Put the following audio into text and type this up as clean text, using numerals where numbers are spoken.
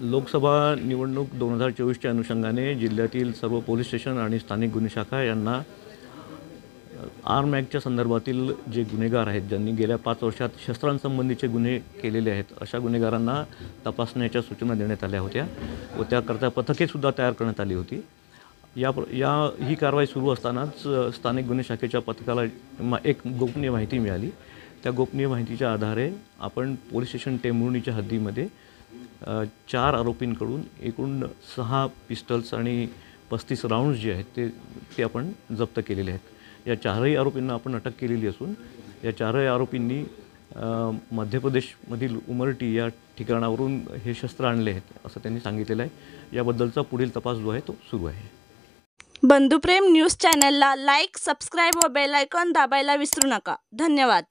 लोकसभा निवडणूक 2024च्या अनुषंगाने जिल्ह्यातील सर्व पोलीस स्टेशन आणि स्थानिक गुन्हे शाखा यांना आर्म ॲक्टच्या संदर्भातील जे गुन्हेगार आहेत, ज्यांनी गेल्या 5 वर्षात शस्त्रांसंबंधीचे गुन्हे केलेले आहेत, अशा गुन्हेगारांना तपासण्याच्या सूचना देण्यात आल्या होत्या व त्याकरता पथकेसुद्धा तयार करण्यात आली होती। ही कारवाई सुरू असतानाच स्थानिक गुन्हे शाखेच्या पथकाला एक गोपनीय माहिती मिळाली। त्या गोपनीय माहितीच्या आधारे आपण पोलीस स्टेशन टेंभुर्णीच्या हद्दीमध्ये 4 आरोपींकडून एकूण 6 पिस्टल्स आणि 35 राऊंड्स जे आहेत ते आपण जप्त केलेले आहेत। या 4ही आरोपींना आपण अटक केलेली असून या 4ही आरोपींनी मध्य प्रदेशमधील उमरटी या ठिकाणावरून हे शस्त्र आणले आहेत असं त्यांनी सांगितलेलं आहे। याबद्दलचा पुढील तपास जो आहे तो सुरू आहे। बंधुप्रेम न्यूज चॅनलला लाईक, सबस्क्राइब व बेल आयकॉन दाबायला विसरू नका। धन्यवाद।